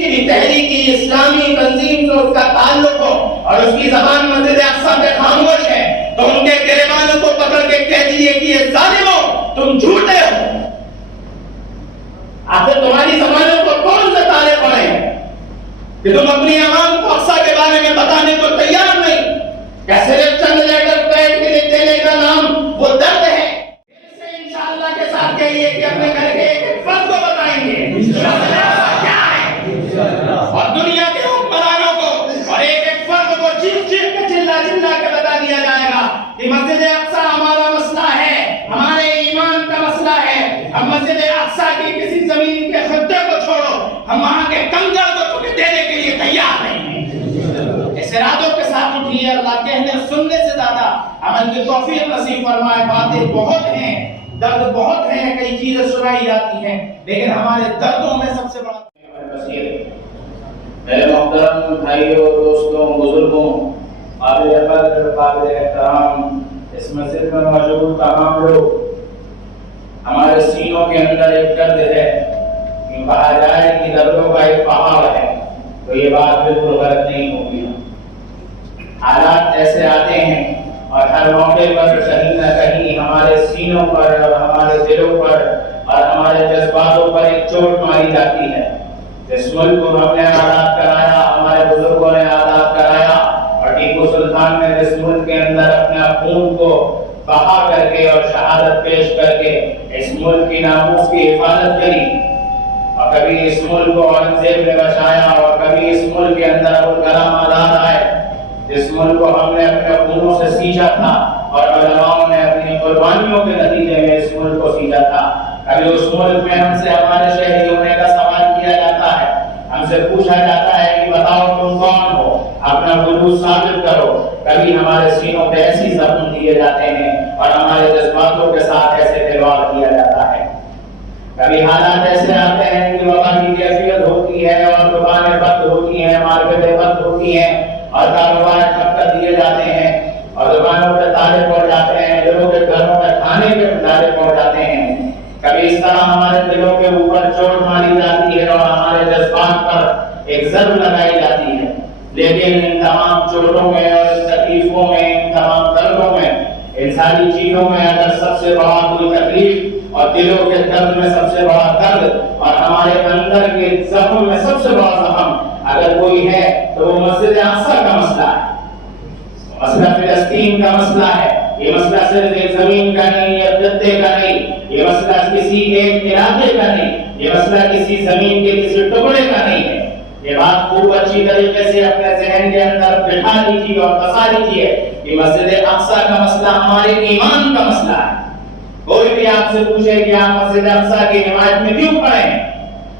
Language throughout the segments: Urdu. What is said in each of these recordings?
تحریکی اسلامی تنظیم سے اس کا تعلق ہو اور اس کی زبان مسجد اقصی پہ خاموش ہے تو ان کے گریبانوں کو پکڑ کے کہہ دیجیے کہ یہ ظالمو تم جھوٹے ہو. آخر تمہاری زبانوں کو کون سے تالے پڑے ہیں کہ تم اپنی عوام کو اقصی کے بارے میں بتانے کو تیار نہیں؟ کیا صرف چند لیٹر پیٹ کے لیے دینے کا نام وہ درد ہے؟ پھر سے انشاءاللہ کے ساتھ کہیے کہ اپنے گھر کے ایک فرد کو بتائیں گے کیا ہے، اور دنیا کے حکمرانوں کو اور ایک ایک فرد کو چیخ چیخ کے چلا چلا کے بتا دیا جائے گا کہ مسجد اقصی ہمارا مسئلہ ہے، ہمارے ایمان کا مسئلہ ہے. ہم مسجد اقصی کی کسی زمین کے خطے کو چھوڑو، ہم وہاں کے کنگل کو تمہیں دینے کے لیے تیار نہیں ہیں. اس ارادوں کے ساتھ اٹھیے. اللہ کہنے سننے سے زیادہ عمل کی توفیق نصیب فرمائے. باتیں بہت ہیں، درد بہت ہیں، کئی چیزیں سنائی جاتی ہیں، لیکن ہمارے دردوں میں سب سے بڑا میرے محترم بھائیوں، دوستوں، بزرگوں، قابل قدر، قابل احترام اس مسجد میں موجود تمام لوگ، ہمارے سینوں کے اندر ایک درد ہے. کہ کہا جائے کہ دردوں کا ایک پہاڑ ہے تو یہ بات بالکل غلط نہیں ہوگی. حالات ایسے آتے ہیں اور ہر موقع پر کہیں نہ کہیں ہمارے سینوں پر اور ہمارے دلوں پر اور ہمارے جذباتوں پر ایک چوٹ ماری جاتی ہے. اس ملک کو ہم نے آزاد کرایا، ہمارے بزرگوں نے آزاد کرایا، اور ٹیپو سلطان نے اس ملک کے اندر اپنے خون کو بہا کر کے اور شہادت پیش کر کے اس ملک کی ناموس کی حفاظت کری. اور کبھی اس ملک کو اورنگزیب نے بچایا اور کبھی اس ملک کے اندر ابوالکلام آزاد آئے. جس ملک کو ہم نے اپنے خونوں سے سینچا تھا اور علماء نے اپنی قربانیوں کے نتیجے میں اس ملک کو سینچا تھا. کبھی اس ملک میں ہم سے ہمارے شہری ہونے کا سوال کیا جاتا ہے، ہم سے پوچھا جاتا ہے کہ بتاؤ تم کون ہو، اپنا وجود ثابت کرو. کبھی ہمارے سینوں پہ ایسی زخم دیے جاتے ہیں اور ہمارے جذباتوں کے ساتھ ایسے کھلواڑ کیا جاتا ہے. کبھی حالات ایسے آتے ہیں کہ وبا کی کیفیت ہوتی ہے اور دکانیں بند ہوتی ہیں، مارکیٹیں بند ہوتی ہیں اور کاروبار ٹھپ کر دیے جاتے ہیں اور دکانوں پہ تالے پڑ جاتے ہیں، لوگوں کے گھروں میں کھانے کے تالے پڑ جاتے ہیں. کبھی اس طرح ہمارے دلوں کے اوپر چوٹ ماری جاتی ہے اور ہمارے جذبات پر ایک ضرب لگائی جاتی ہے. لیکن ان تمام چوٹوں میں اور ان تکلیفوں میں، ان تمام دردوں میں، ان ساری چیزوں میں اگر سب سے بڑا کوئی تکلیف اور دلوں کے درد میں سب سے بڑا درد اور ہمارے اندر کے زخم میں سب سے بڑا زخم اگر کوئی ہے تو وہ مسجد اقصی کا مسئلہ ہے. مسئلہ فلسطین کا مسئلہ ہے. یہ مسئلہ صرف ایک زمین کا نہیں، یا خطے کا نہیں، یہ مسئلہ کسی ایک علاقے کا نہیں، یہ مسئلہ کسی زمین کے کسی ٹکڑے کا نہیں ہے. یہ بات خوب اچھی طریقے سے اپنے ذہن کے اندر بٹھا لیجیے اور بسا لیجیے کہ مسجد اقصی کا مسئلہ ہمارے ایمان کا مسئلہ ہے. کوئی بھی آپ سے پوچھے کہ آپ مسجد اقصی کی حمایت میں کیوں کھڑے ہیں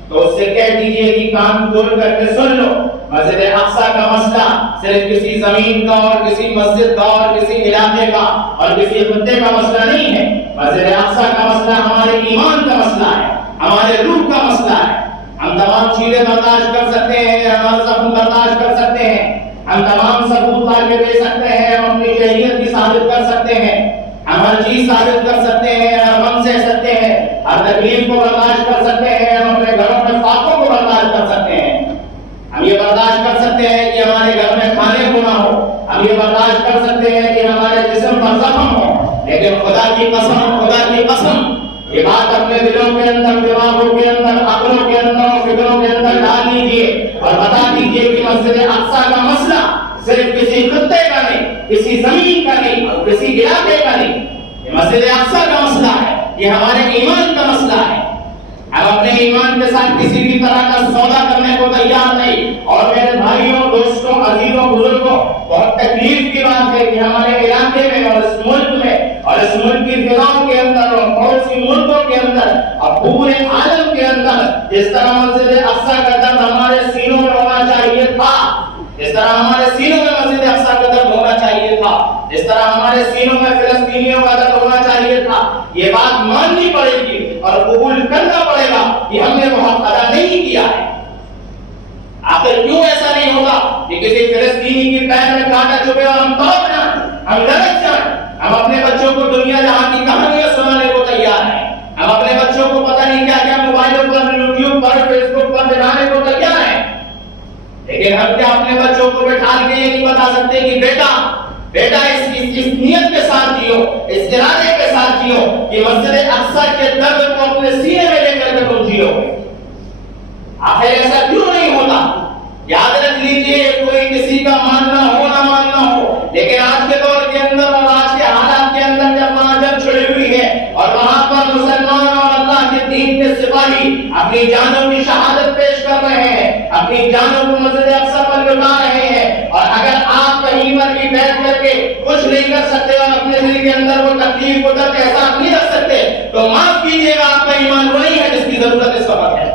تو اس سے کہہ دیجیے کہ کان کھول کر کے سن لو، مسجد اقصی کا مسئلہ صرف کسی زمین کا اور کسی مسجد کا اور کسی علاقے کا اور کسی خطے کا مسئلہ نہیں ہے. مسجد اقصی کا مسئلہ ہمارے ایمان کا مسئلہ ہے، ہمارے روح کا مسئلہ ہے. ہم تمام چیزیں برداشت کر سکتے ہیں، ہمارا زخم برداشت کر سکتے ہیں، ہم تمام ثبوت لا کے دے سکتے ہیں، ہم اپنی شہریت کی ثابت کر سکتے ہیں، ہم ہر چیز ثابت کر سکتے ہیں، ہر غم سہ سکتے ہیں، ہر تکلیف کو برداشت کر سکتے ہیں، ہم اپنے گھروں میں فاقوں کو برداشت کر سکتے ہیں. ہم یہ برداشت کر سکتے ہیں کہ ہمارے گھر میں کھانے کو نہ ہو، ہم یہ برداشت کر سکتے ہیں کہ ہمارے جسم پر زخم ہو. لیکن خدا کی قسم یہ بات اپنے دلوں کے اندر، دماغوں کے اندر، عقلوں کے اندر اور فکروں کے اندر ڈال دیجیے اور بتا دیجیے کہ مسجد اقصی کا مسئلہ صرف کسی خطے کا نہیں، کسی زمین کا نہیں، کسی علاقے کا نہیں. یہ مسجد اقصی کا مسئلہ ہے، یہ ہمارے ایمان کا مسئلہ ہے. ہم اپنے ایمان کے ساتھ کسی بھی طرح کا سودا کرنے کو تیار نہیں. اور میرے بھائیوں، دوستوں، عزیزوں، بزرگوں، بہت تکلیف کی بات ہے کہ ہمارے علاقے میں اور اس ملک میں اور اس ملک کی فضاؤں کے اندر اور بہت سی ملکوں کے اندر اور پورے عالم کے اندر جس طرح مسجد اقصی کا درد ہمارے سینوں میں ہونا چاہیے تھا، جس طرح ہمارے سینوں میں مسجد اقصی کا درد ہونا چاہیے تھا، جس طرح ہمارے سینوں میں فلسطینیوں کا درد ہونا چاہیے تھا، یہ بات ماننی پڑے گی اور قبول کرنا پڑے گا کہ ہم نے وہ حق ادا نہیں کیا ہے. آخر کیوں ایسا نہیں ہوگا کہ کسی فلسطینی کی پیر میں کانٹا چبھے اور ہم توڑ جائیں، ہم لڑک جائیں؟ ہم اپنے بچوں کو دنیا جہاں کی کہانیاں سنانے کو تیار ہیں، ہم اپنے بچوں کو پتہ نہیں کیا کیا موبائلوں پر، یوٹیوب پر، فیس بک پر دکھانے کو تیار ہیں. لیکن ہم کیا اپنے بچوں کو بٹھا کے یہ نہیں بتا سکتے کہ بیٹا اس نیت کے ساتھ جیو، اس ارادے کے ساتھ جیو کہ مسجد اقصی کے درد کو اپنے سینے میں لے کر کے تم جیو گے؟ آخر ایسا کیوں نہیں ہوتا؟ یاد رکھ لیجئے، کوئی کسی کا ماننا ہو نہ ماننا ہو، لیکن آج کے دور کے اندر اور آج کے حالات کے اندر جب وہاں جنگ چھڑی ہوئی ہے اور وہاں پر مسلمان اور اللہ کے دین کے سپاہی اپنی جانوں کی شہادت پیش کر رہے ہیں، اپنی جانوں کو مسجد اقصی پر لٹا رہے ہیں، اور اگر آپ کہیں پر بھی بیٹھ کر کے کچھ نہیں کر سکتے اور اپنے دل کے اندر وہ تکلیف کو درد احساس نہیں رکھ سکتے تو معاف کیجیے گا، آپ کا ایمان وہ نہیں ہے جس کی ضرورت اس وقت ہے۔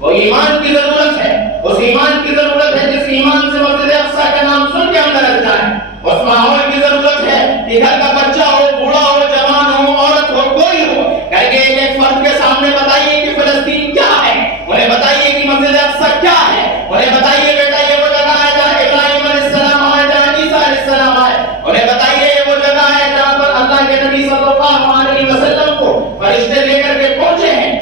وہ ایمان کی ضرورت ہے، اس ایمان کی ضرورت ہے جس ایمان سے مسجد اقصی کا نام سن کے اندر رکھ جائے۔ اس ماحول کی ضرورت ہے کہ گھر کا بچہ ہو، بوڑھا ہو، جوان ہو، عورت ہو، کوئی ہو، کر کے ایک فرد کے سامنے بتائیے کہ فلسطین کیا ہے، انہیں بتائیے کہ مسجد اقصی کیا ہے، انہیں بتائیے بیٹا یہ وہ جگہ ہے جہاں ابراہیم علیہ السلام آئے، جہاں عیسیٰ علیہ السلام آئے، انہیں بتائیے یہ وہ جگہ ہے جہاں پر اللہ کے نبی صلی اللہ علیہ وسلم کو فرشتے لے کر کے پہنچے ہیں۔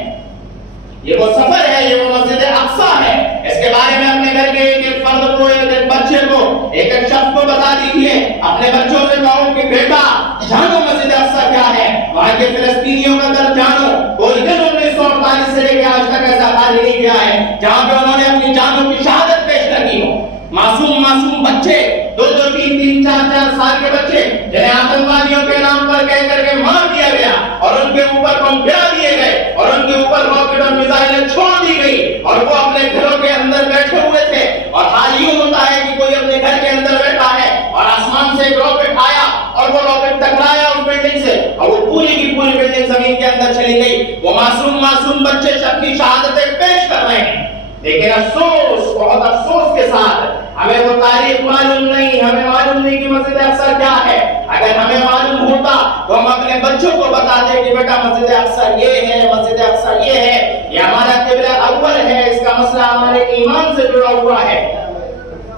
یہ وہ سفر ہے، یہ وہ مسجد اقصی ہے۔ اس کے بارے میں اپنے گھر کے ایک فرد کو، ایک بچے کو، ایک شخص کو بتا دیجیے، اپنے بچوں سے کہو کہ بیٹا جانو مسجد اقصی کیا ہے، وہاں کے فلسطینیوں کا درد جانو۔ کوئی دن 1948 سے لے کے آج تک ایسا خالی نہیں گیا ہے جہاں پہ انہوں نے اپنی جانوں کی شہادت پیش نہ کی ہو۔ معصوم بچے، 2 3 4 سال کے بچے جنہیں آتنکوادیوں کے نام پر کہہ کر کے مار دیا گیا اور ان کے اوپر بم گرا دیے گئے اور ان کے اوپر راکٹ اور میزائلیں چھوڑ دی گئی اور وہ اپنے گھروں کے اندر بیٹھے ہوئے تھے، اور حال یوں ہوتا ہے کہ کوئی اپنے گھر کے اندر بیٹھا ہے اور آسمان سے ایک راکٹ آیا اور وہ راکٹ ٹکرایا اس بلڈنگ سے اور وہ پوری کی پوری بلڈنگ زمین کے اندر چلی گئی۔ وہ معصوم بچے اپنی شہادتیں پیش کر رہے ہیں، لیکن افسوس، بہت افسوس کے ساتھ ہمیں وہ تاریخ معلوم نہیں، ہمیں معلوم نہیں کہ مسجد اقصی کیا ہے۔ اگر ہمیں معلوم ہوتا تو ہم اپنے بچوں کو بتاتے کہ بیٹا مسجد اقصی یہ ہے، مسجد اقصی یہ ہے، یہ ہمارا قبلہ اول ہے، اس کا مسئلہ ہمارے ایمان سے جڑا ہوا ہے۔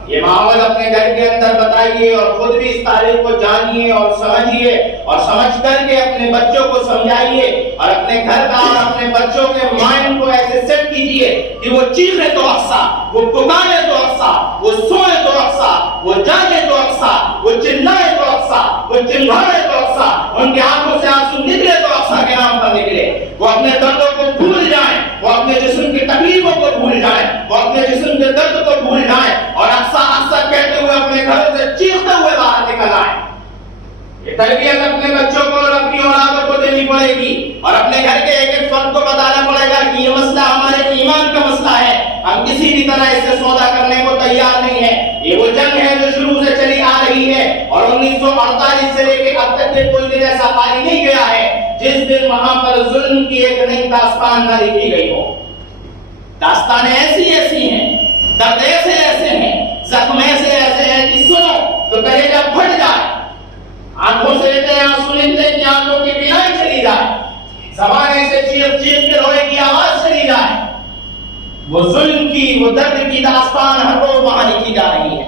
یہ ماحول اپنے گھر کے اندر بتائیے اور خود بھی اس تاریخ کو جانیے اور سمجھیے، اور سمجھ کر کے اپنے بچوں کو سمجھائیے اور اپنے گھر کا اور اپنے بچوں کے مائنڈ کو ایسے سیٹ کیجیے کہ وہ چیخے تو اقصی، وہ پکارے تو اقصی، وہ سوئے تو اقصی، وہ جاگے تو اقصی، وہ چلائے تو اقصی، وہ چلائے تو اقصی، ان کے آنکھوں سے آنسو نکلے تو اقصی کے نام پر نکلے، وہ اپنے دردوں کو بھول جائیں، وہ اپنے جسم کی تکلیفوں کو بھول جائیں، وہ اپنے جسم کے درد کو بھول جائیں اور اقصی کہتے ہوئے اپنے گھروں سے چیختے ہوئے باہر نکل آئے۔ یہ تربیت اپنے بچوں کو اور اپنی اولادوں کو دینی پڑے گی اور اپنے گھر کے ایک فرد کو بتانا پڑے گا کہ یہ مسئلہ ہمارے ایمان کا مسئلہ ہے، ہم کسی بھی طرح اس سے سودا کرنے کو تیار نہیں ہے۔ یہ وہ جنگ ہے جو شروع سے چلی آ رہی ہے اور 1948 سے لے کے اب تک کے کوئی دن ایسا خالی نہیں گیا ہے جس دن وہاں پر ظلم کی ایک نئی داستان نہ لکھی گئی ہو۔ داستانیں ایسی ہیں، درد ایسے ہیں، زخم ایسے ہیں کہ سنو تو کلیجہ پھٹ جائے، آنکھوں سے اتنے آنسو نکلے کہ آنکھوں کی بینائی چلی جائے، زبانیں سے چیخ کے روئے کی آواز چلی جائے۔ وہ ظلم کی، وہ درد کی داستان ہر روز وہاں لکھی جا رہی ہے،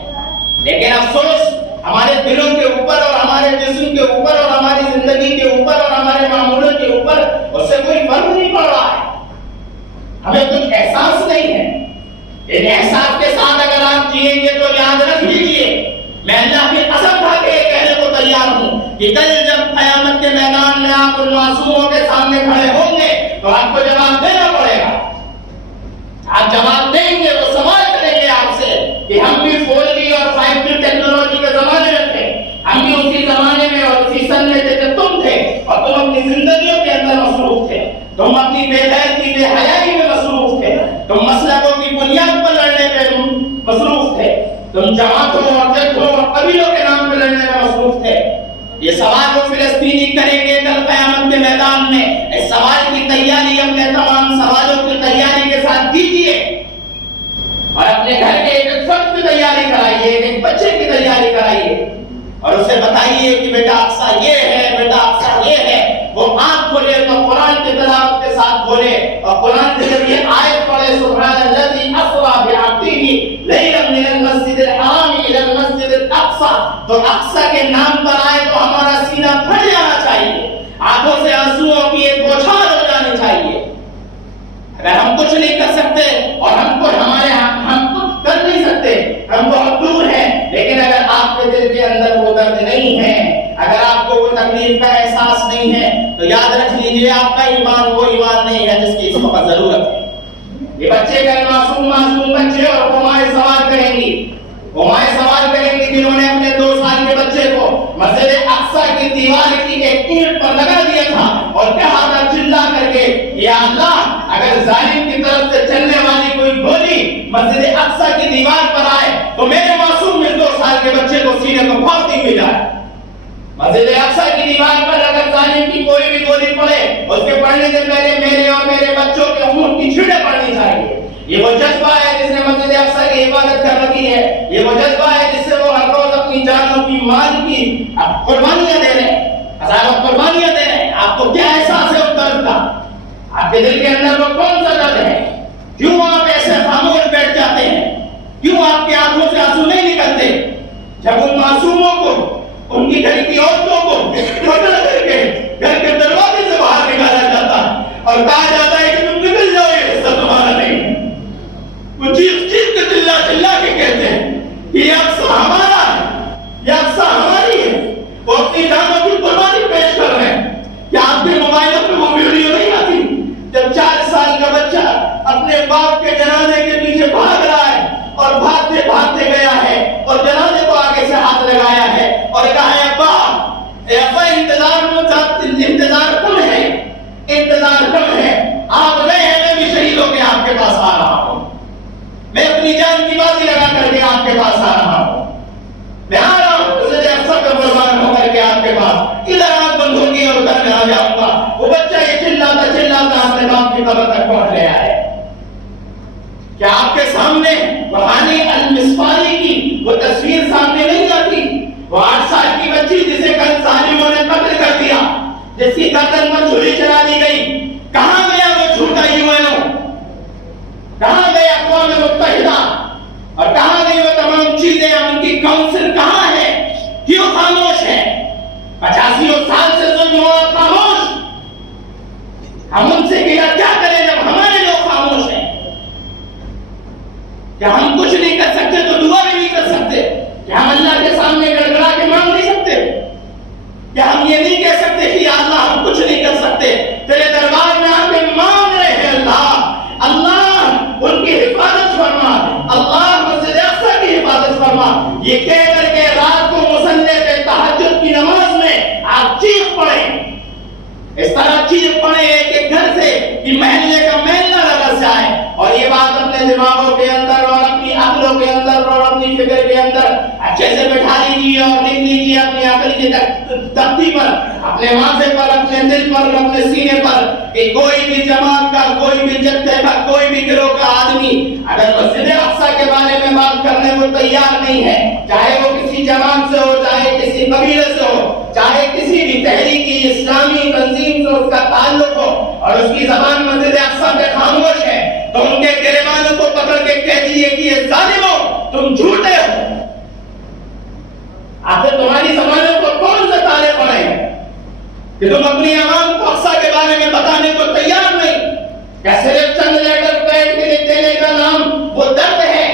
لیکن افسوس ہمارے دلوں کے اوپر اور ہمارے جسم کے اوپر اور ہماری زندگی کے اوپر اور ہمارے معمولوں کے اوپر اس سے کوئی فرق نہیں پڑ رہا ہے، ہمیں کچھ احساس نہیں ہے۔ ان احساس کے ساتھ اگر آپ جئیں گے تو یاد رکھ لیجئے، میں اللہ کی قسم کھا کے کہنے کو تیار ہوں کہ کل جب قیامت کے میدان میں آپ ان معصوموں کے سامنے کھڑے ہوں گے تو آپ کو جواب دینا پڑے گا۔ آپ جواب دیں گے تو سوال کریں گے آپ سے کہ ہم بھی 4G اور 5G ٹیکنالوجی کے زمانے میں تھے، ہم بھی اسی زمانے میں اور اسی سن میں تھے کہ تم تھے اور تم اپنی زندگیوں کے اندر مصروف تھے، تم اپنی بے غیرتی بے حیائی میں مصروف تھے، تم مسلکوں کی بنیاد پر لڑنے پہ مصروف تھے، تم جماعتوں اور جتھوں اور قبیلوں کے نام پہ لڑنے میں مصروف تھے۔ یہ سوال وہ فلسطینی کریں گے کل قیامت کے میدان میں۔ اس سوال کی تیاری اپنے تمام سوالوں کی تیاری کے ساتھ کیجیے اور اپنے گھر کے ایک فرد کی تیاری کرائیے، ایک بچے کی تیاری کرائیے اور اسے بتائیے کہ بیٹا اقصی یہ ہے، بیٹا اقصی یہ ہے۔ وہ آنکھ کھولے تو قرآن کی تلاوت کے ساتھ بولے اور قرآن کی جب یہ آیت پڑھے سبحان الذی اسری بعبدہ لیلا من المسجد الحرام الی المسجد الاقصی، تو اقصی کے نام پر آئے تو ہمارا سینہ پھٹ جانا چاہیے، آنکھوں سے آنسوؤں کی ایک بوچھار ہو جانی چاہیے۔ اگر ہم کچھ نہیں کر سکتے اور ہم کچھ کر درد نہیں ہے، اگر آپ کو وہ تکلیف کا احساس نہیں ہے تو یاد رکھ لیجئے آپ کا ایمان وہ ایمان نہیں ہے جس کی اس وقت ضرورت ہے۔ یہ بچے کا معصوم بچے اور وہ مائیں سوال کریں گی، وہ مائیں سوال کریں گی جنہوں نے اپنے 2 سال کے بچے کو مسجد اقصی کی دیوار کی ایک اینٹ پر لگا دیا تھا اور کہا تھا چلا کر کے یا اللہ اگر ظالم کی طرف سے چلنے والی کوئی گولی مسجد اقصی کی دیوار پر آئے تو میرے معصوم میں 2 سال کے بچے کو سینے کو پھاڑتی ہوئی جائے۔ مسجد اقصی کی دیوار پر اگر ظالم کی کوئی بھی گولی پڑے اس کے پڑنے سے پہلے میرے اور میرے بچوں کے خون کی چھینٹیں پڑنی چاہیے۔ یہ وہ جذبہ ہے جس نے مسجد اقصی کی حفاظت کر رکھی ہے، یہ وہ جذبہ ہے جس سے وہ ہر روز اپنی جانوں کی مال کی قربانیاں دے رہے ہیں، عذاب قربانیاں دے رہے ہیں۔ آپ کو کیا احساس ہے اس درد کا؟ آپ کے دل کے اندر وہ کون سا درد ہے؟ کیوں آپ ایسے خاموش بیٹھ جاتے ہیں؟ کیوں آپ کی آنکھوں سے آنسو نہیں نکلتے جب ان معصوموں کو، ان کی گھر کی عورتوں کو پکڑ کر کے گھر کے دروازے سے باہر نکالا جاتا ہے اور کہا جاتا ہے کہ تم نکل جاؤ، یہ حصہ تمہارا نہیں ہے؟ وہ چیخ کے چلا کے کہتے ہیں یہ اقصی ہمارا ہے، یہ اقصی ہماری ہے۔ وہ اپنی جانوں کی قربانی پیش کر رہے ہیں۔ کیا آپ کے موبائلوں پہ وہ ویڈیو نہیں آتی جب 4 سال کا بچہ اپنے باپ کے جنازے کے پیچھے بھاگ رہا ہے اور بھاگتے بھاگتے گیا ہے اور جنازے کو آگے سے ہاتھ لگایا ہے اور کہا ہے ابا انتظار کم ہے، انتظار کم ہے، آپ گئے ہیں میں بھی شہید ہو کے آپ کے پاس آ رہا ہوں، میں اپنی جان کی بازی لگا کر کے آپ کے پاس آ رہا ہوں، میں آ رہا ہوں مسجد اقصی کا قربان ہو کر کے آپ کے پاس، ادھر آنکھ بند ہوگی اور ادھر میں آ جاؤں گا۔ وہ بچہ یہ چلاتا اپنے باپ کی قبر تک پہنچ گیا ہے۔ کیا آپ کے سامنے روحانی المصفاری کی وہ تصویر سامنے نہیں آتی؟ وہ 8 سال کی بچی جسے کل ظالموں نے قتل کر دیا، جس کی گردن پر چھری چلا دی گئی، کہاں گیا وہ جھوٹا UNO؟ کہاں گیا اقوام متحدہ؟ اور کہاں گئی وہ تمام چیزیں؟ ان کی کونسل کہاں ہے؟ کیوں خاموش ہے؟ 85 سال سے ظلم ہوا خاموش۔ ہم ان سے گلا کیا کریں جب ہمارے لوگ خاموش ہیں؟ کیا ہم کچھ نہیں کر سکتے تو دعا بھی نہیں کر سکتے؟ کیا ہم اللہ کے سامنے گڑگڑا کے مانگ نہیں سکتے؟ کیا ہم یہ نہیں کہہ سکتے کہ یا اللہ ہم کچھ نہیں کر سکتے، تیرے دربار میں آ کے مانگ رہے ہیں اللہ، اللہ ان کی حفاظت فرما، اللہ مسجد اقصی کی حفاظت فرما۔ یہ کہہ کر کے رات کو مصلی پہ تہجد کی نماز میں آپ چیخ پڑیں، اس طرح چیخ پڑیں کہ گھر سے کہ محلے کا میل نہ رگڑ جائے، اور یہ بات اپنے دماغوں کے اندر اور اپنی عقلوں کے اندر اور اپنی فکر کے اندر اچھے سے بٹھا لیجیے اور لکھ لیجیے اپنی عقل کی تختی پر، اپنے ماتھے پر، اپنے دل پر، اپنے سینے پر، کہ کوئی بھی جماعت کا، کوئی بھی جتھے کا، کوئی بھی گروہ کا آدمی اگر مسجد اقصی کے بارے میں بات کرنے کو تیار نہیں ہے، چاہے وہ کسی جماعت سے ہو، چاہے کسی قبیلے سے ہو، چاہے کسی بھی تحریکی اسلامی تنظیم سے اس کا تعلق ہو، اور اس کی زبان مسجد اقصی پہ خاموش ہے، تو ان کے گریبانوں کو پکڑ کے کہہ دیجیے کہ یہ ظالمو تم جھوٹے ہو۔ آخر تمہاری زبانوں کو کون سے تالے پڑے ہیں کہ تم اپنی عوام کو اقصی کے بارے میں بتانے کو تیار نہیں؟ کیا صرف چند لیٹر پیڈ کے دینے کا نام وہ درد ہے؟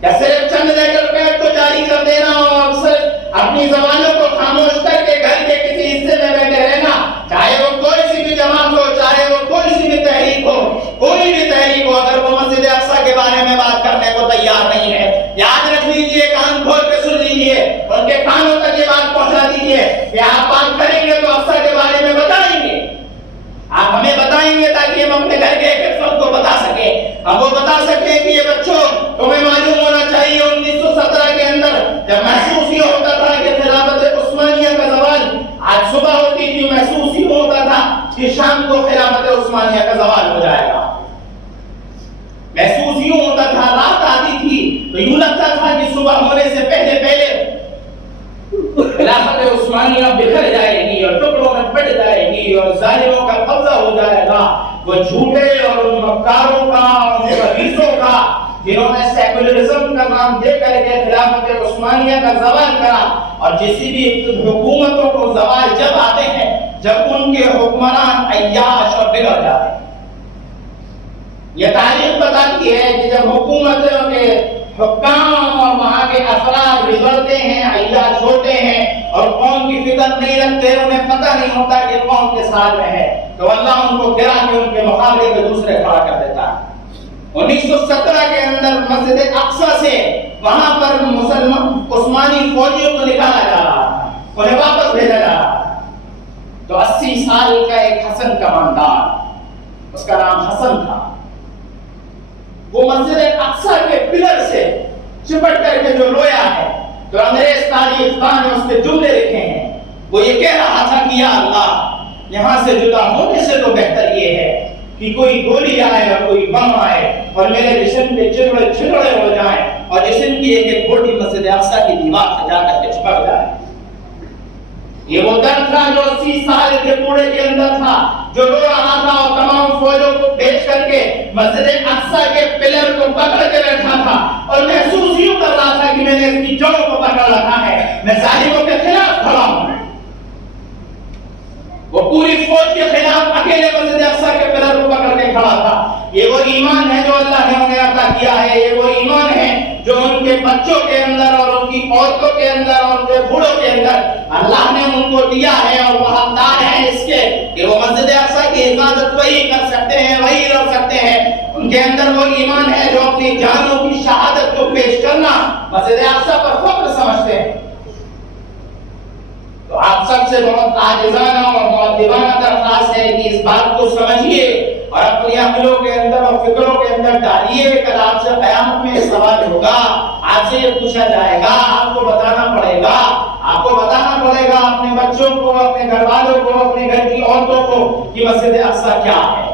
کیا صرف چند لیٹر پیڈ کو جاری کر دینا اور صرف اپنی زبانوں کو خاموش کر کے گھر کے کسی حصے میں بیٹھے رہنا، چاہے وہ کوئی سی بھی جماعت ہو، چاہے وہ کوئی سی بھی تحریک ہو، کوئی بھی تحریک ہو، اگر وہ مسجد اقصی کے بارے میں بات کرنے کو تیار نہیں ہے، یاد رکھ لیجئے، کان کھول کے سن لیجئے، ان کے کانوں تک یہ بات پہنچا دیجئے کہ آپ بات کریں گے تو اقصی کے بارے میں بتائیں گے، آپ ہمیں بتائیں گے تاکہ ہم اپنے گھر کے ایک فرد کو بتا سکیں، ہم وہ بتا سکیں کہ یہ بچوں تمہیں معلوم ہونا چاہیے 1917 کے اندر جب محسوس یہ ہوتا تھا کہ خلافت عثمانیہ کا زوال، آج صبح ہوتی تھی محسوس یہ ہوتا تھا کہ شام کو خلافت عثمانیہ کا زوال ہو جائے گا، محسوس یوں ہوتا تھا، رات آتی تھی تو یوں لگتا تھا کہ صبح ہونے سے پہلے خلافت عثمانیہ بکھر جائے گی اور ٹکڑوں میں پھٹ جائے گی اور ظالموں کا قبضہ ہو جائے گا، وہ جھوٹے اور ان مکاروں کا، ان خبیثوں کا جنہوں نے سیکولرزم کا نام دے کر کے خلافت عثمانیہ کا زوال کرا، اور کسی بھی حکومتوں کو زوال جب آتے ہیں جب ان کے حکمران عیاش اور بگڑ جاتے ہیں۔ یہ تاریخ بتاتی ہے کہ جب حکومتوں کے حکام اور وہاں کے کے افراد بگڑتے ہیں، عیاش ہوتے ہیں اور قوم کی فکر نہیں رکھتے، انہیں پتہ نہیں ہوتا کہ قوم کے ساتھ میں ہے، تو اللہ ان کو گرا کے ان کے مقابلے میں دوسرے کھڑا کر دیتا ہے۔ 1917 کے اندر مسجد اقصی سے وہاں پر مسلمان عثمانی فوجیوں کو نکالا جا رہا تھا، انہیں واپس بھیجا جا رہا تھا، تو 80 سال کا ایک حسن کماندار، اس کا نام حسن تھا، وہ مسجد اقصی کے پلر سے چپٹ کر کے جو رویا ہے، تو انگریز تاریخ دان نے اس کے جملے لکھے ہیں، وہ یہ کہہ رہا تھا کہ یا اللہ، یہاں سے جدا ہونے سے تو بہتر یہ ہے کہ کوئی گولی آئے اور کوئی بم آئے اور میرے جسم کے چڑوے چھڑوے ہو جائیں اور جسم کی ایک ایک بوٹی مسجد اقصی کی دیوار سے جا کر کے چپک جائے۔ یہ وہ درد تھا جو 80 سال کے کوڑے کے اندر تھا، جو رو رہا تھا اور تمام فوجوں کو پیش کر کے مسجد اقصی کے پلر کو پکڑ کے بیٹھا تھا اور محسوس یوں کر رہا تھا کہ میں نے اس کی جڑوں کو پکڑ رکھا ہے، میں ظالموں کے خلاف کھڑا ہوں۔ وہ پوری فوج کے خلاف اکیلے مسجد اقصی کے پلر کو پکڑ کے کھڑا تھا۔ یہ وہ ایمان ہے جو اللہ نے انہیں عطا کیا ہے، یہ وہ ایمان ہے جو ان کے بچوں کے اندر اور ان کی عورتوں کے اندر اور ان کے بوڑھوں کے اندر اللہ نے ان کو دیا ہے، اور وہ حقدار ہیں اس کے کہ وہ مسجد اقصی کی حفاظت وہی کر سکتے ہیں، وہی رکھ سکتے ہیں۔ ان کے اندر وہ ایمان ہے جو اپنی جانوں کی شہادت کو پیش کرنا مسجد اقصی پر فخر سمجھتے ہیں۔ تو آپ سب سے بہت عاجزانہ اور مؤدبانہ درخواست ہے کہ اس بات کو سمجھیے اور اپنی عقلوں کے اندر اور فکروں کے اندر ڈالیے۔ کل آپ سے قیامت میں سوال ہوگا، آپ سے یہ پوچھا جائے گا، آپ کو بتانا پڑے گا، آپ کو بتانا پڑے گا اپنے بچوں کو، اپنے گھر والوں کو، اپنے گھر کی عورتوں کو کہ مسجد اقصی کیا ہے۔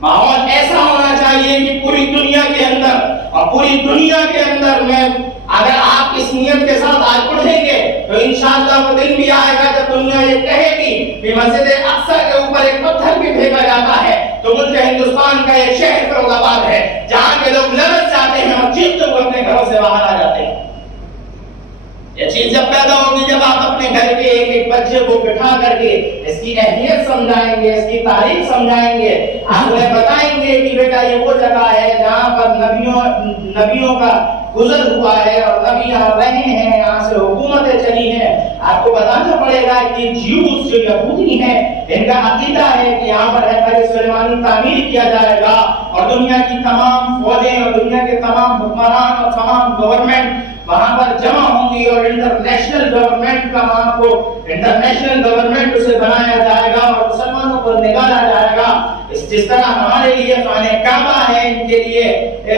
ماحول ایسا ہونا چاہیے کہ پوری دنیا کے اندر میں اگر آپ اس نیت کے ساتھ آج پڑھیں گے تو انشاءاللہ وہ دن بھی آئے گا جب دنیا یہ کہے گی کہ مسجد اقصی کے اوپر ایک پتھر بھی پھینکا جاتا ہے تو ملک ہندوستان کا ایک شہر فیروز آباد ہے جہاں کے لوگ لرز جاتے ہیں اور چیختے ہوئے اپنے گھروں سے باہر آ جاتے ہیں۔ یہ چیز جب پیدا ہوگی جب آپ اپنے گھر کے ایک ایک بچے کو بٹھا کر کے اس کی اہمیت سمجھائیں گے، اس کی تاریخ سمجھائیں گے، آپ انہیں بتائیں گے کہ بیٹا یہ وہ جگہ ہے جہاں پر نبیوں کا گزر ہوا ہے اور نبی یہاں رہے ہیں، یہاں سے حکومتیں چلی ہیں۔ آپ کو بتانا پڑے گا کہ جیوز جو یہودی ہیں ان کا عقیدہ ہے کہ یہاں پر ہیکل سلیمانی تعمیر کیا جائے گا اور دنیا کی تمام فوجیں اور دنیا کے تمام حکمران اور تمام گورنمنٹ وہاں پر جمع ہوں گی اور انٹرنیشنل گورنمنٹ کا وہاں کو انٹرنیشنل گورنمنٹ اسے بنایا جائے گا اور مسلمانوں کو نکالا جائے گا۔ جس طرح ہمارے لیے خانہ کعبہ ہے، ان کے لیے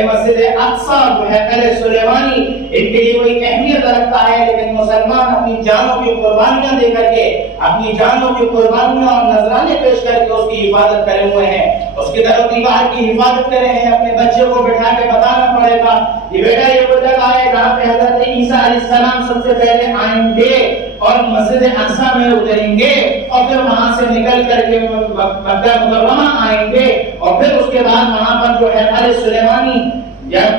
مسجد اقصی جو ہے ہیکل سلیمانی ان کے لیے کوئی اہمیت رکھتا ہے، لیکن مسلمان اپنی جانوں کی قربانیاں دے کر کے، اپنی جانوں کی قربانیاں اور نذرانے پیش کر کے اس کی حفاظت کرے ہوئے ہیں، اس کی در و دیوار کی حفاظت کرے ہیں۔ اپنے بچے کو بٹھا کے بتانا پڑے گا کہ بیٹا یہ وہ جگہ ہے جہاں پہ حضرت عیسیٰ علیہ السلام سب سے پہلے آئیں گے اور مسجد اقصی میں اتریں گے اور پھر وہاں سے نکل کر کے مکہ مکرمہ آئیں گے اور پھر اس کے بعد وہاں پر جو ہیکل سلیمانی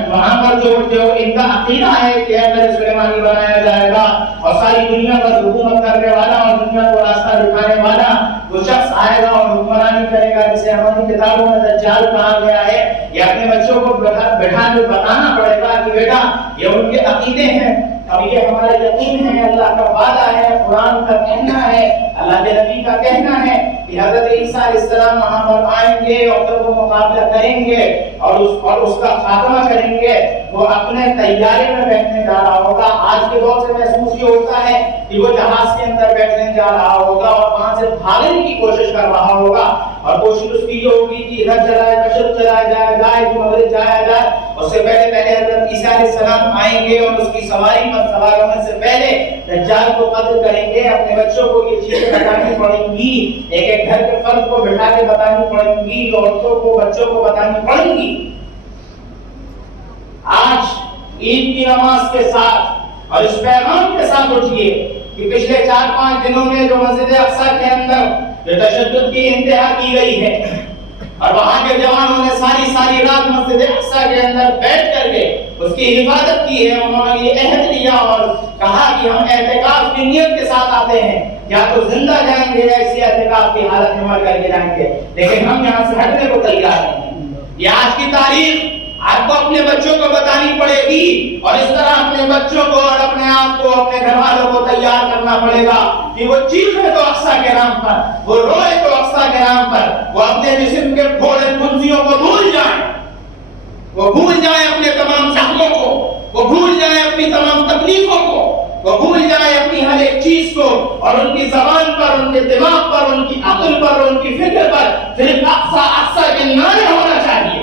وہاں پر جو ان کا عقیدہ ہے کہ ہیکل سلیمانی بنایا جائے گا اور ساری دنیا پر حکومت کرنے والا اور دنیا کو راستہ دکھانے والا وہ شخص آئے گا اور حکمرانی کرے گا جسے ہماری کتابوں میں دجال کہا گیا ہے۔ یہ اپنے بچوں کو بٹھا کے بتانا پڑے گا کہ بیٹا یہ ان کے عقیدے ہیں، اب یہ ہمارا یقین ہے، اللہ کا وعدہ ہے، قرآن کا کہنا ہے، اللہ کے نبی کا کہنا ہے کہ حضرت عیسیٰ علیہ السلام وہاں پر آئیں گے اور پھر وہ مقابلہ کریں گے اور اس کا خاتمہ کریں گے۔ وہ اپنے طیارے میں بیٹھنے جا رہا ہوگا، آج کے دور سے محسوس یہ ہوتا ہے کہ وہ جہاز کے اندر بیٹھنے جا رہا ہوگا اور وہاں سے بھاگنے کی کوشش کر رہا ہوگا اور کوشش اس کی یہ ہوگی کہ ادھر چلائے مشرق چلایا جائے کہ مغرب جایا جائے۔ اس سے پہلے حضرت عیسیٰ علیہ السلام آئیں گے اور اس کی سواری پر سوار ہونے سے پہلے دجال کو قتل کریں گے۔ اپنے بچوں کو یہ چیزیں بتانی پڑیں گی، ایک ایک گھر کے فرد کو بٹھا کے بتانی پڑیں گی، عورتوں کو بچوں کو بتانی پڑیں گی۔ آج عید کی نماز کے ساتھ اور اس پیغام کے ساتھ اٹھیے کہ پچھلے 4-5 دنوں میں جو مسجد اقصی کے اندر جو تشدد کی انتہا کی گئی ہے اور وہاں کے جوانوں نے ساری رات مسجد اقصی کے اندر بیٹھ کر کے اس کی حفاظت کی ہے، انہوں نے یہ عہد لیا اور کہا کہ ہم اعتکاف کی نیت کے ساتھ آتے ہیں، یا تو زندہ جائیں گے یا اسی اعتکاف کی حالت میں مر کر کے جائیں گے، لیکن ہم یہاں سے ہٹنے کو تیار نہیں ہیں۔ یہ آج کی تاریخ آپ کو اپنے بچوں کو بتانی پڑے گی اور اس طرح اپنے بچوں کو اور اپنے آپ کو اپنے گھر والوں کو تیار کرنا پڑے گا کہ وہ چیخے تو اقصیٰ کے نام پر، وہ روئے تو اقصیٰ کے نام پر، وہ اپنے جسم کے پھوڑے پھنسیوں کو بھول جائیں، وہ بھول جائیں اپنے تمام زخموں کو، وہ بھول جائیں اپنی تمام تکلیفوں کو، وہ بھول جائیں اپنی ہر ایک چیز کو، اور ان کی زبان پر، ان کے دماغ پر، ان کی عقل پر، ان کی فکر پر صرف اقصیٰ اقصیٰ کے نعرے ہونا چاہیے۔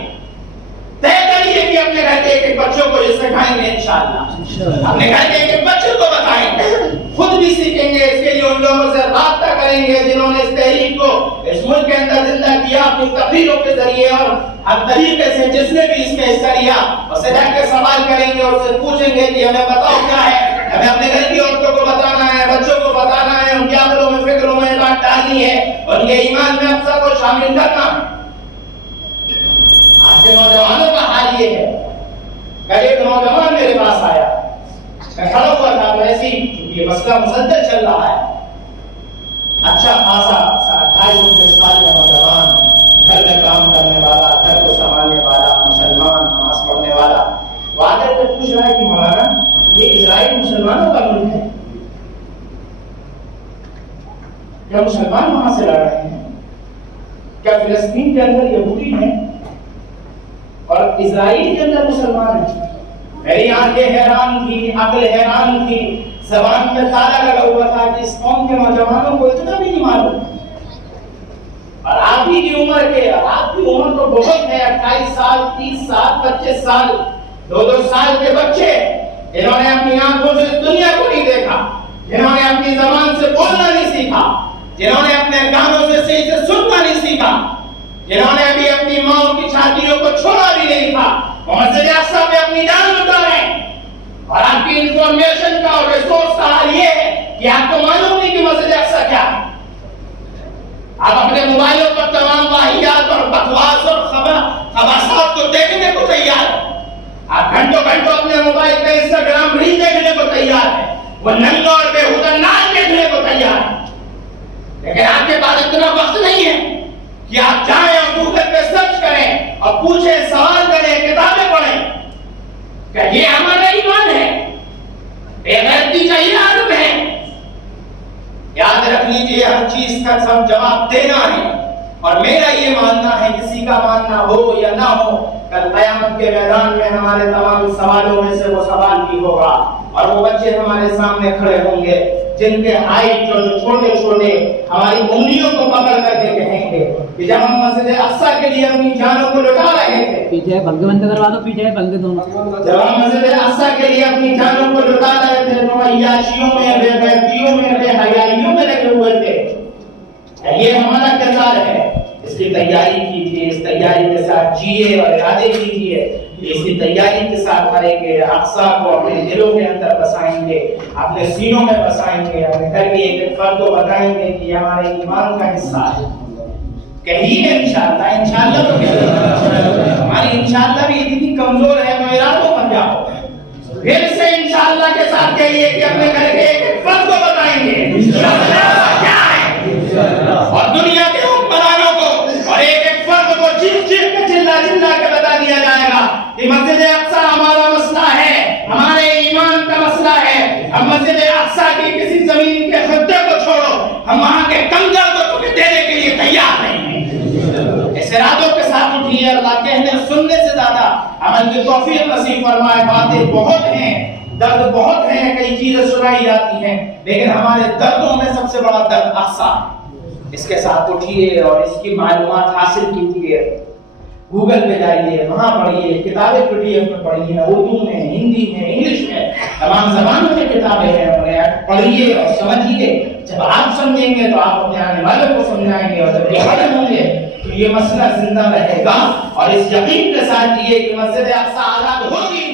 طے کریے کہ اپنے گھر کے ایک بچوں کو یہ سکھائیں گے انشاءاللہ، اپنے گھر کے ایک بچوں کو بتائیں گے، خود بھی سیکھیں گے، اس کے لیے ان لوگوں سے رابطہ کریں گے جنہوں نے اس تحریک کو اس ملک کے اندر زندہ کیا، اپنی تقریروں کے ذریعے اور ہر طریقے سے جس نے بھی اس میں حصہ لیا، اس سے جا کے سوال کریں گے اور اس سے پوچھیں گے کہ ہمیں بتاؤ کیا ہے، ہمیں اپنے گھر کی عورتوں کو بتانا ہے، بچوں کو بتانا ہے، ان کے عقلوں میں فکروں میں بات ڈالنی ہے، ان کے ایمان میں افسر کو شامل کرنا ہے۔ آج کے نوجوانوں کا حال یہ ہے، کل ایک نوجوان میرے پاس آیا، میں کھڑا ہوا تھا، تو ایسی یہ مسئلہ مسلسل چل رہا ہے، اچھا خاصا 28-29 سال کا نوجوان، گھر میں کام کرنے والا، گھر کو سنبھالنے والا، مسلمان، نماز پڑھنے والا، وہ آ کر پوچھ رہا ہے کہ مولانا یہ اسرائیل مسلمانوں کا ملک ہے، کیا مسلمان وہاں سے لڑ رہے ہیں؟ کیا فلسطین کے اندر یہودی ہیں اور اسرائیل کے اندر مسلمان ہیں؟ میری آنکھیں حیران تھی، عقل حیران تھی، زبان میں تالا لگا ہوا تھا کہ اس قوم کے نوجوانوں کو اتنا بھی نہیں معلوم، اور آپ ہی کی عمر کے، اور آپ کی عمر تو بہت ہے، 28 سال، 30 سال، 25 سال، 2 سال کے بچے جنہوں نے اپنی آنکھوں سے دنیا کو نہیں دیکھا، جنہوں نے اپنی زبان سے بولنا نہیں سیکھا، جنہوں نے اپنے کانوں سے صحیح سے سننا نہیں سیکھا، جنہوں نے ابھی اپنی ماں کی چھاتیوں کو چھوڑا بھی نہیں تھا، وہ مسجد اقصیٰ میں اپنی جان لٹا رہے ہیں، اور آپ کی انفارمیشن کا اور ریسورس کا حال یہ ہے کہ آپ کو معلوم نہیں کہ مسجد اقصیٰ کیا ہے۔ آپ اپنے موبائلوں پر تمام واحیات اور بکواس اور خباثات کو دیکھنے کو تیار ہیں، آپ گھنٹوں گھنٹوں اپنے موبائل پہ انسٹاگرام ریل دیکھنے کو تیار ہیں، وہ ننگا اور بےہودہ ناچ دیکھنے کو تیار ہیں، لیکن آپ کے پاس اتنا وقت نہیں ہے کہ آپ جائیں اور گوگل پہ سرچ کریں اور پوچھیں، سوال کریں، کتابیں پڑھیں کہ یہ ہمارا ایمان ہے، بے غیرتی کا یہ عالم ہے۔ یاد رکھ لیجیے ہر چیز کا سب جواب دینا ہے، اور میرا یہ ماننا ہے، کسی کا ماننا ہو یا نہ ہو، کل قیامت کے میدان میں ہمارے تمام سوالوں میں سے وہ سوال بھی ہوگا، اور وہ بچے ہمارے سامنے کھڑے ہوں گے جن کے ہائٹ جو چھوٹے چھوٹے ہماری انگلیوں کو پکڑ کر کے کہیں گے کہ جب ہم مسجد اقصیٰ کے لیے اپنی جانوں کو لٹا رہے تھے، پیچھے پنکھے بند کروا دو، پیچھے پنکھے دونوں، جب ہم مسجد اقصیٰ کے لیے اپنی جانوں کو لٹا رہے تھے تو عیاشیوں میں، بے غیرتیوں میں، بے حیائیوں میں لگے ہوئے تھے۔ یہ ہمارا کردار ہے، اس کی تیاری کیجیے، اس تیاری کے ساتھ جیے اور ارادے کیجیے، اس کی تیاری کے ساتھ کریں گے، اقصیٰ کو اپنے دلوں کے اندر بسائیں گے، اپنے سینوں میں بسائیں گے، اپنے گھر کے ایک ایک فرد کو بتائیں گے کہ یہ ہمارے ایمان کا حصہ ہے۔ کہیے انشاءاللہ، انشاءاللہ تو کہیے، ہماری انشاءاللہ بھی اتنی کمزور ہے تو ارادوں پر جاؤ، پھر سے انشاءاللہ کے ساتھ کہیے کہ اپنے گھر کے ایک ایک فرد کو بتائیں گے کیا ہے، اور دنیا کے حکمرانوں کو اور ایک ایک فرد کو چیخ چیخ کے چلا چلا کے بتا دیا جائے گا کہ مسجد اقصیٰ ہمارا مسئلہ ہے، ہمارے ایمان کا مسئلہ ہے، ہم مسجد اقصیٰ کی کسی زمین کے خطے کو چھوڑو، ہم وہاں کے کنگل کو تمہیں دینے کے لیے تیار نہیں ہیں۔ اس ارادوں کے ساتھ اٹھیے، اللہ کہنے سننے سے زیادہ عمل کی توفیق نصیب فرمائے۔ باتیں بہت ہیں، درد بہت ہیں، کئی چیزیں سنائی جاتی ہیں، لیکن ہمارے دردوں میں سب سے بڑا درد اقصیٰ، اس کے ساتھ اٹھیے اور اس کی معلومات حاصل کیجیے، گوگل پہ جائیے، وہاں پڑھیے، کتابیں PDF میں پڑھیے، اردو میں، ہندی میں، انگلش میں، تمام زبانوں میں کتابیں ہیں، انہیں پڑھیے اور سمجھیے۔ جب آپ سمجھیں گے تو آپ اپنے آنے والوں کو سمجھائیں گے، اور جب یہ ختم ہوں گے تو یہ مسئلہ زندہ رہے گا، اور اس یقین کے ساتھ یہ کہ مسجد اقصیٰ آزاد ہوگی۔